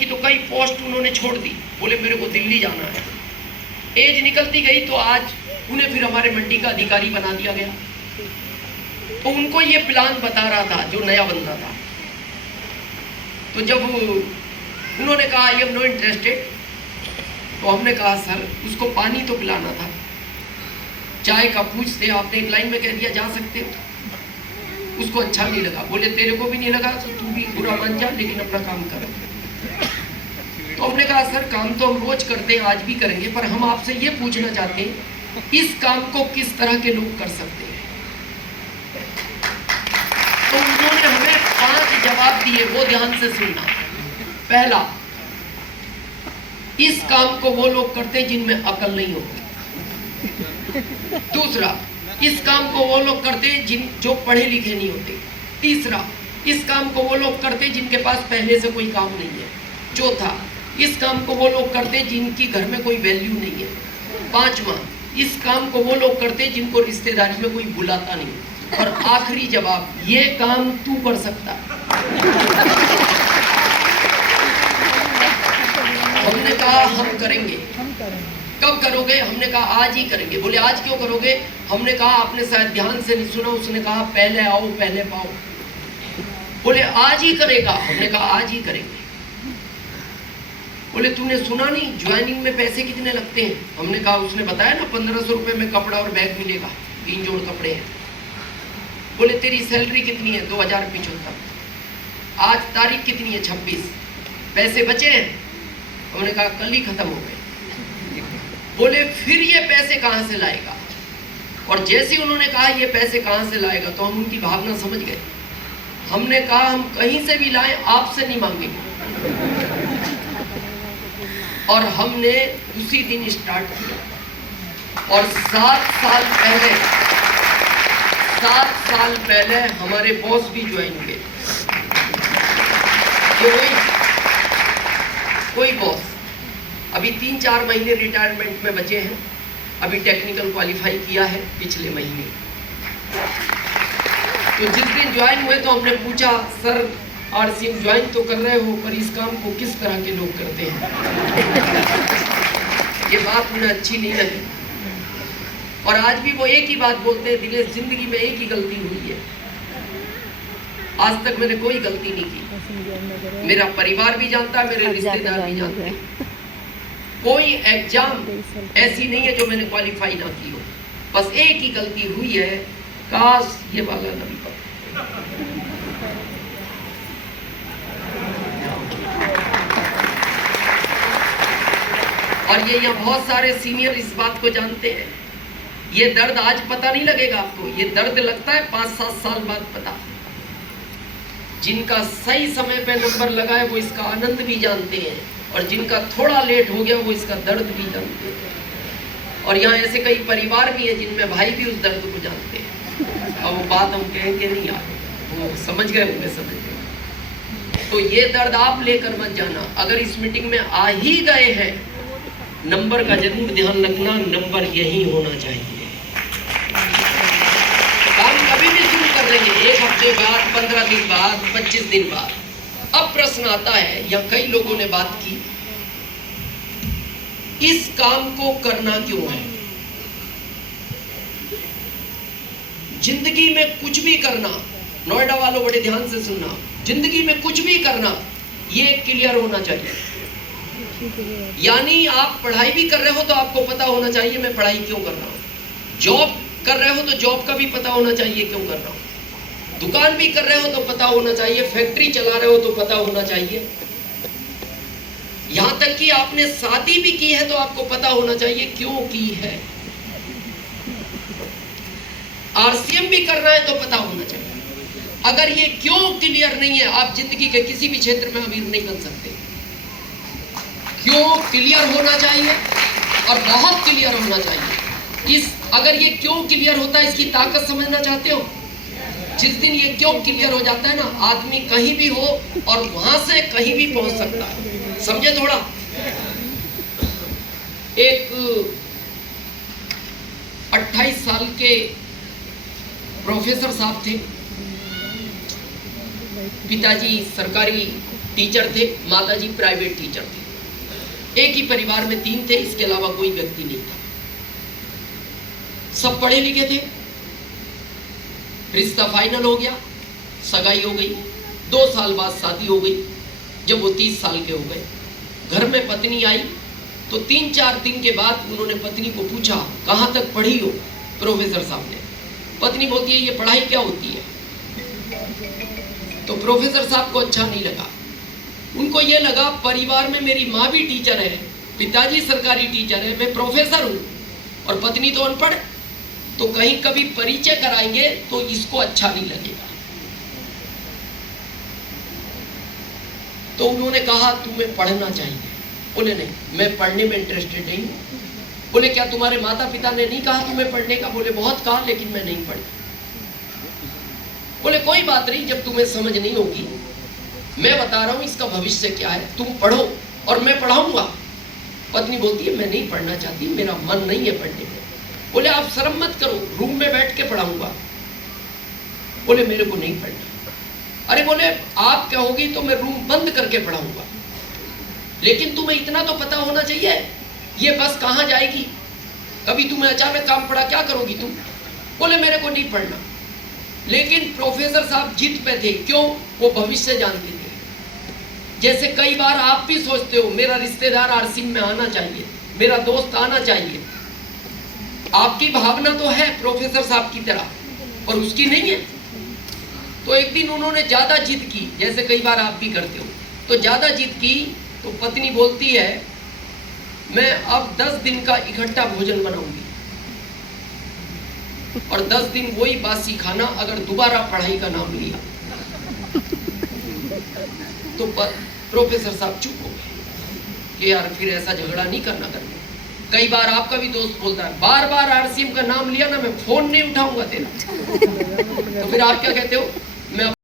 की तो कई पोस्ट उन्होंने छोड़ दी, बोले मेरे को दिल्ली जाना है। एज निकलती गई तो आज उन्हें फिर हमारे मंडी का अधिकारी बना दिया गया। तो उनको ये प्लान बता रहा था जो नया बंदा था। तो जब उन्होंने कहा आई एम नो इंटरेस्टेड, तो हमने कहा सर उसको पानी तो पिलाना था, चाय का पूछते, आपने एक लाइन में कह दिया जा सकते हो। उसको अच्छा नहीं लगा, बोले तेरे को भी नहीं लगा तो तू भी बुरा मान जा, लेकिन अपना काम कर। तो हमने कहा सर काम तो हम रोज करते हैं, आज भी करेंगे, पर हम आपसे ये पूछना चाहते हैं इस काम को किस तरह के लोग कर सकते हैं। तो उन्होंने हमें 5 जवाब दिए, वो ध्यान से सुनना। पहला, इस काम को वो लोग करते हैं जिनमें अकल नहीं होती। दूसरा, इस काम को वो लोग करते हैं जो पढ़े लिखे नहीं होते। तीसरा, इस काम को वो लोग करते हैं जिनके पास पहले से कोई काम नहीं है। चौथा, इस काम को वो लोग करते हैं जिनकी घर में कोई वैल्यू नहीं है। पांचवा, इस काम को वो लोग करते हैं जिनको रिश्तेदारी में कोई बुलाता नहीं। और आखिरी जवाब, ये काम तू कर सकता। हमने कहा हम करेंगे। कब करोगे? हमने कहा आज ही करेंगे। बोले आज क्यों करोगे? हमने कहा आपने शायद ध्यान से नहीं सुना, उसने कहा पहले आओ पहले पाओ। बोले आज ही करेगा? हमने कहा आज ही करेंगे। बोले तूने सुना नहीं ज्वाइनिंग में पैसे कितने लगते हैं? हमने कहा उसने बताया ना 1500 रुपये में कपड़ा और बैग मिलेगा, 3 जोड़ कपड़े हैं। बोले तेरी सैलरी कितनी है? 2075। आज तारीख कितनी है? 26। पैसे बचे हैं? हमने कहा कल ही खत्म हो गए। बोले फिर ये पैसे कहाँ से लाएगा? और जैसे उन्होंने कहा ये पैसे कहाँ से लाएगा तो हम उनकी भावना समझ गए। हमने कहा हम कहीं से भी लाएं, आपसे नहीं मांगेंगे। और हमने उसी दिन स्टार्ट किया। और 7 साल पहले हमारे बॉस भी ज्वाइन हुए। कोई बॉस अभी 3-4 महीने रिटायरमेंट में बचे हैं, अभी टेक्निकल क्वालिफाई किया है पिछले महीने। तो जिस दिन ज्वाइन हुए तो हमने पूछा सर आरसीएम ज्वाइन तो कर रहे हो, पर इस काम को किस तरह के लोग करते हैं? ये बात उन्हें अच्छी नहीं लगी। और आज भी वो एक ही बात बोलते हैं, दिनेश जिंदगी में एक ही गलती हुई है, आज तक मैंने कोई गलती नहीं की। मेरा परिवार भी जानता, मेरे रिश्तेदार भी जानते। कोई एग्जाम ऐसी नहीं है जो मैंने क्वालिफाई ना की हो। बस एक ही गलती हुई है, काश ये वाला ना भी पता। और ये यहाँ बहुत सारे सीनियर इस बात को जानते हैं। ये दर्द आज पता नहीं लगेगा आपको, ये दर्द लगता है 5-7 साल बाद पता। जिनका सही समय पे नंबर लगा है वो इसका आनंद भी जानते हैं, और जिनका थोड़ा लेट हो गया वो इसका दर्द भी जानते हैं। और यहाँ ऐसे कई परिवार भी हैं जिनमें भाई भी उस दर्द को जानते हैं। अब वो बात हम कहेंगे नहीं यार, वो समझ गए होंगे, समझ गए। तो ये दर्द आप लेकर मत जाना। अगर इस मीटिंग में आ ही गए हैं, नंबर का जरूर ध्यान रखना, नंबर यही होना चाहिए। काम कभी भी शुरू कर लेंगे, 1 हफ्ते बाद, 15 दिन बाद, 25 दिन बाद। अब प्रश्न आता है, या कई लोगों ने बात की, इस काम को करना क्यों है? जिंदगी में कुछ भी करना, नोएडा वालों बड़े ध्यान से सुनना, जिंदगी में कुछ भी करना ये क्लियर होना चाहिए। यानी आप पढ़ाई भी कर रहे हो तो आपको पता होना चाहिए मैं पढ़ाई क्यों कर रहा हूं। जॉब कर रहे हो तो जॉब का भी पता होना चाहिए क्यों कर रहा हूं। दुकान भी कर रहे हो तो पता होना चाहिए, फैक्ट्री चला रहे हो तो पता होना चाहिए। यहां तक कि आपने शादी भी की है तो आपको पता होना चाहिए क्यों की है। आरसीएम भी कर रहा है तो पता होना चाहिए। अगर ये क्यों क्लियर नहीं है, आप जिंदगी के किसी भी क्षेत्र में अमीर नहीं बन सकते। क्यों क्लियर होना चाहिए, और बहुत क्लियर होना चाहिए। अगर ये क्यों क्लियर होता है, इसकी ताकत समझना चाहते हो? जिस दिन ये क्यों क्लियर हो जाता है ना, आदमी कहीं भी हो और वहां से कहीं भी पहुंच सकता है। समझे थोड़ा? एक 28 साल के प्रोफेसर साहब थे, पिताजी सरकारी टीचर थे, माताजी प्राइवेट टीचर थे। एक ही परिवार में 3 थे, इसके अलावा कोई व्यक्ति नहीं था। सब पढ़े लिखे थे। रिश्ता फाइनल हो गया, सगाई हो गई, 2 साल बाद शादी हो गई। जब वो 30 साल के हो गए, घर में पत्नी आई तो 3-4 दिन के बाद उन्होंने पत्नी को पूछा, कहाँ तक पढ़ी हो? प्रोफेसर साहब ने। पत्नी बोलती है, ये पढ़ाई क्या होती है? तो प्रोफेसर साहब को अच्छा नहीं लगा। उनको ये लगा परिवार में मेरी माँ भी टीचर है, पिताजी सरकारी टीचर है, मैं प्रोफेसर हूँ और पत्नी तो अनपढ़, तो कहीं कभी परिचय कराएंगे तो इसको अच्छा नहीं लगेगा। तो उन्होंने कहा तुम्हें पढ़ना चाहिए। बोले नहीं, मैं पढ़ने में इंटरेस्टेड नहीं हूँ। बोले क्या तुम्हारे माता पिता ने नहीं कहा तुम्हें पढ़ने का? बोले बहुत कहा, लेकिन मैं नहीं पढ़ा। बोले कोई बात नहीं, जब तुम्हें समझ नहीं होगी मैं बता रहा हूँ इसका भविष्य क्या है, तुम पढ़ो और मैं पढ़ाऊंगा। पत्नी बोलती है मैं नहीं पढ़ना चाहती, मेरा मन नहीं है पढ़ने में। बोले आप शर्म मत करो, रूम में बैठ के पढ़ाऊंगा। बोले मेरे को नहीं पढ़ना। अरे बोले आप कहोगी तो मैं रूम बंद करके पढ़ाऊंगा, लेकिन तुम्हें इतना तो पता होना चाहिए ये बस कहाँ जाएगी, कभी तुम्हें अचानक काम पड़ा क्या करोगी तुम? बोले मेरे को नहीं पढ़ना। लेकिन प्रोफेसर साहब जिद पे थे। क्यों? वो भविष्य जानते थे। जैसे कई बार आप भी सोचते हो मेरा रिश्तेदार आरसीएम में आना चाहिए, मेरा दोस्त आना चाहिए। आपकी भावना तो है प्रोफेसर साहब की तरह, पर उसकी नहीं है। तो एक दिन उन्होंने ज्यादा जिद की, जैसे कई बार आप भी करते हो। तो ज्यादा जिद की तो पत्नी बोलती है मैं अब 10 दिन का इकट्ठा भोजन बनाऊंगी और 10 दिन वही बासी खाना, अगर दोबारा पढ़ाई का नाम लिया तो प्रोफेसर साहब चुप हो गए कि यार फिर ऐसा झगड़ा नहीं करना करना। कई बार आपका भी दोस्त बोलता है बार बार आरसीएम का नाम लिया ना मैं फोन नहीं उठाऊंगा तेरा। तो फिर आप क्या कहते हो? मैं